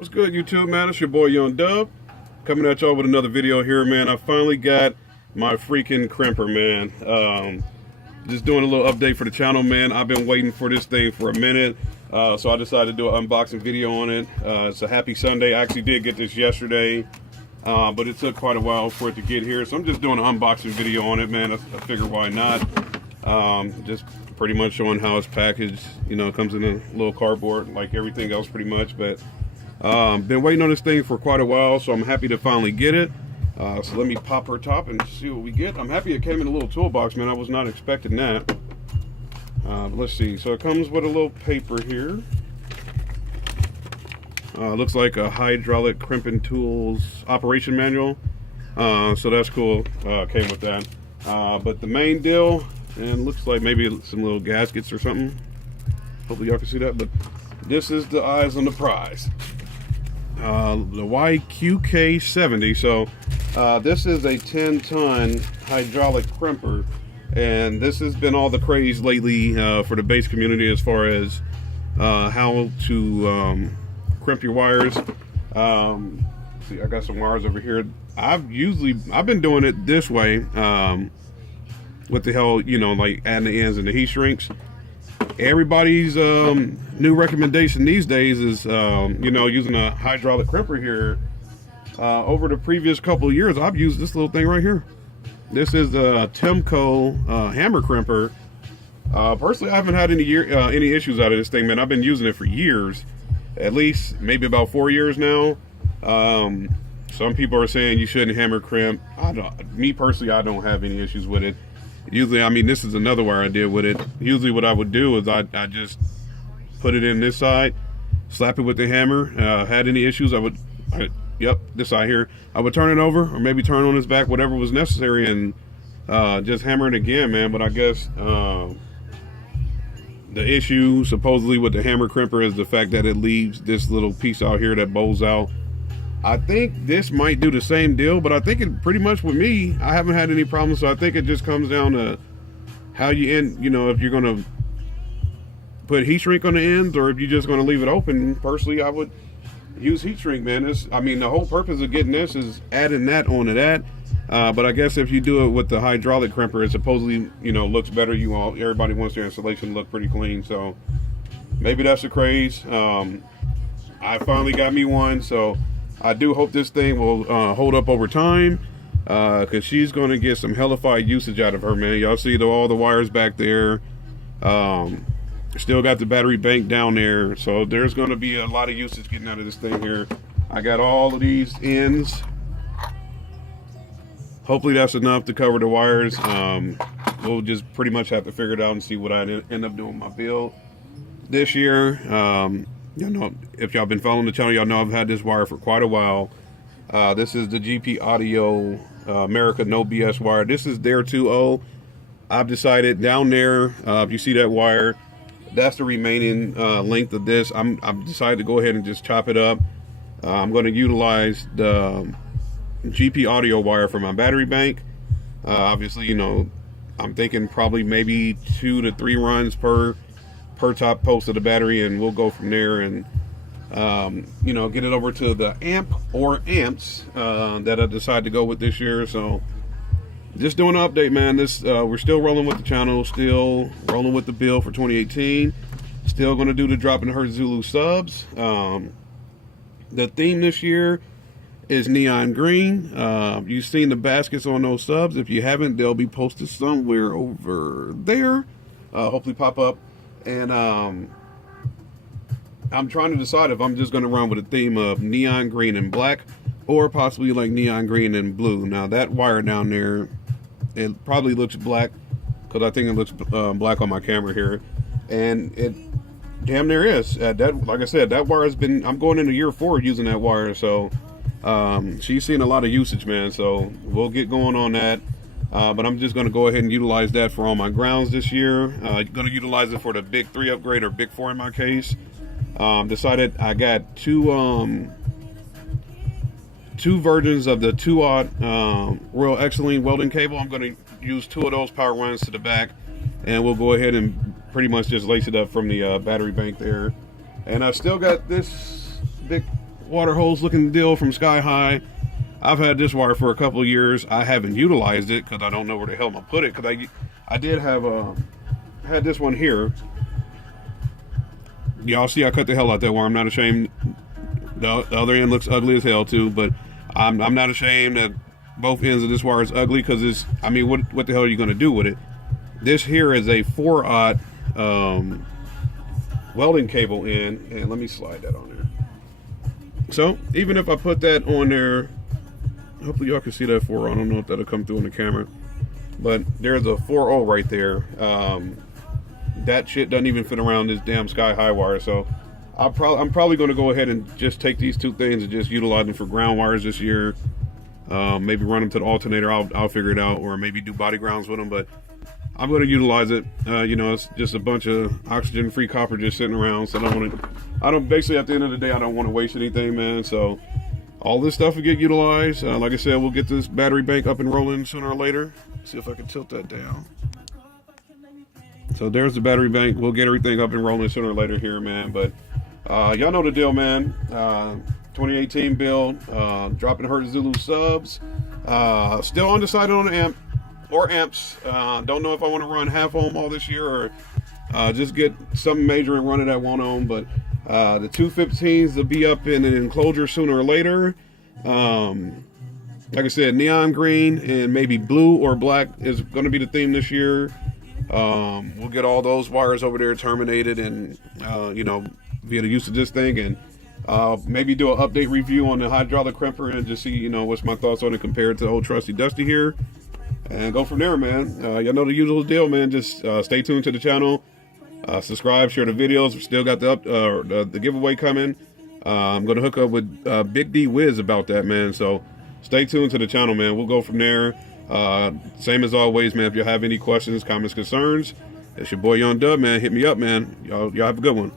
What's good, YouTube, man? It's your boy Young Dub coming at y'all with another video here, man. I finally got my freaking crimper, man. Just doing a little update for the channel, man. I've been waiting for this thing for a minute, so I decided to do an unboxing video on it. It's a happy Sunday. I actually did get this yesterday, but it took quite a while for it to get here, so I'm just doing an unboxing video on it, man. I figured why not. Just pretty much showing how it's packaged. You know, it comes in a little cardboard like everything else pretty much, but been waiting on this thing for quite a while, so I'm happy to finally get it. So let me pop her top and see what we get. I'm happy it came in a little toolbox, man. I was not expecting that. Let's see. So it comes with a little paper here. Looks like a hydraulic crimping tools operation manual. So that's cool. Came with that. But the main deal, and looks like maybe some little gaskets or something. Hopefully y'all can see that. But this is the eyes on the prize. The YQK70. So this is a 10-ton hydraulic crimper, and this has been all the craze lately for the base community as far as how to crimp your wires. See, I got some wires over here. I've been doing it this way. What the hell, you know, like adding the ends and the heat shrinks. Everybody's new recommendation these days is you know, using a hydraulic crimper here. Over the previous couple of years, I've used this little thing right here. This is the Temco hammer crimper. Personally, I haven't had any issues out of this thing, man. I've been using it for years, at least maybe about 4 years now. Some people are saying you shouldn't hammer crimp. Me personally, I don't have any issues with it. Usually, I mean, this is another wire I did with it. Usually what I would do is I just put it in this side, slap it with the hammer. Had any issues, yep, this side here, I would turn it over or maybe turn on its back, whatever was necessary, and just hammer it again, man. But I guess the issue supposedly with the hammer crimper is the fact that it leaves this little piece out here that bowls out. I think this might do the same deal, but I think it pretty much with me, I haven't had any problems. So I think it just comes down to how you end, you know, if you're gonna put heat shrink on the ends or if you're just gonna leave it open. Personally, I would use heat shrink, man. I mean, the whole purpose of getting this is adding that onto that. But I guess if you do it with the hydraulic crimper, it supposedly, you know, looks better. Everybody wants their installation to look pretty clean. So maybe that's the craze. I finally got me one, so I do hope this thing will hold up over time, because she's going to get some hellified usage out of her, man. Y'all see all the wires back there. Still got the battery bank down there, so there's going to be a lot of usage getting out of this thing here. I got all of these ends. Hopefully that's enough to cover the wires. We'll just pretty much have to figure it out and see what I end up doing with my build this year. You know, if y'all been following the channel, y'all know I've had this wire for quite a while. This is the GP Audio America No BS wire. This is their 2.0. I've decided down there, if you see that wire, that's the remaining length of this. I've decided to go ahead and just chop it up. I'm going to utilize the GP Audio wire for my battery bank. Obviously, you know, I'm thinking probably maybe 2 to 3 runs per top post of the battery, and we'll go from there and you know, get it over to the amp or amps that I decided to go with this year. So just doing an update, man. This we're still rolling with the channel, still rolling with the build for 2018, still going to do the drop in Hertz Zulu subs. The theme this year is neon green. You've seen the baskets on those subs. If you haven't, they'll be posted somewhere over there, hopefully pop up. And I'm trying to decide if I'm just going to run with a theme of neon green and black, or possibly like neon green and blue. Now that wire down there, it probably looks black, because I think it looks black on my camera here, and it damn near is. That, like I said, that wire has been, I'm going into year 4 using that wire, so she's seeing a lot of usage, man. So we'll get going on that. But I'm just going to go ahead and utilize that for all my grounds this year. Going to utilize it for the Big 3 upgrade, or Big 4 in my case. Decided I got two versions of the 2-aught Royal Excellent welding cable. I'm going to use 2 of those power runs to the back, and we'll go ahead and pretty much just lace it up from the battery bank there. And I still got this big water hose looking deal from Sky High. I've had this wire for a couple of years. I haven't utilized it because I don't know where the hell I'm gonna put it. Because I did have had this one here. Y'all see I cut the hell out that wire. I'm not ashamed. The other end looks ugly as hell too, but I'm not ashamed that both ends of this wire is ugly because it's, I mean, what the hell are you gonna do with it? This here is a 4/0 welding cable in, and let me slide that on there. So even if I put that on there, hopefully y'all can see that 4. I don't know if that'll come through in the camera, but there's a 4/0 right there. That shit doesn't even fit around this damn Sky High wire. So I'm probably going to go ahead and just take these two things and just utilize them for ground wires this year. Maybe run them to the alternator. I'll figure it out, or maybe do body grounds with them. But I'm going to utilize it. You know, it's just a bunch of oxygen-free copper just sitting around. So I don't basically, at the end of the day, I don't want to waste anything, man. So all this stuff will get utilized. Like I said, we'll get this battery bank up and rolling sooner or later. See if I can tilt that down. So there's the battery bank. We'll get everything up and rolling sooner or later here, man. But y'all know the deal, man. 2018 build, dropping Hertz Zulu subs. Still undecided on the amp or amps. Don't know if I want to run half ohm all this year or just get something major and run it at 1 ohm. But the 215s will be up in an enclosure sooner or later. Like I said, neon green and maybe blue or black is going to be the theme this year. We'll get all those wires over there terminated and you know, via the use of this thing, and maybe do an update review on the hydraulic crimper and just see, you know, what's my thoughts on it compared to the old trusty dusty here, and go from there, man. Y'all know the usual deal, man. Just stay tuned to the channel, subscribe, share the videos. We still got the giveaway coming. I'm gonna hook up with Big D Wiz about that, man. So stay tuned to the channel, man. We'll go from there. Same as always, man. If you have any questions, comments, concerns, it's your boy Young Dub, man. Hit me up, man. Y'all have a good one.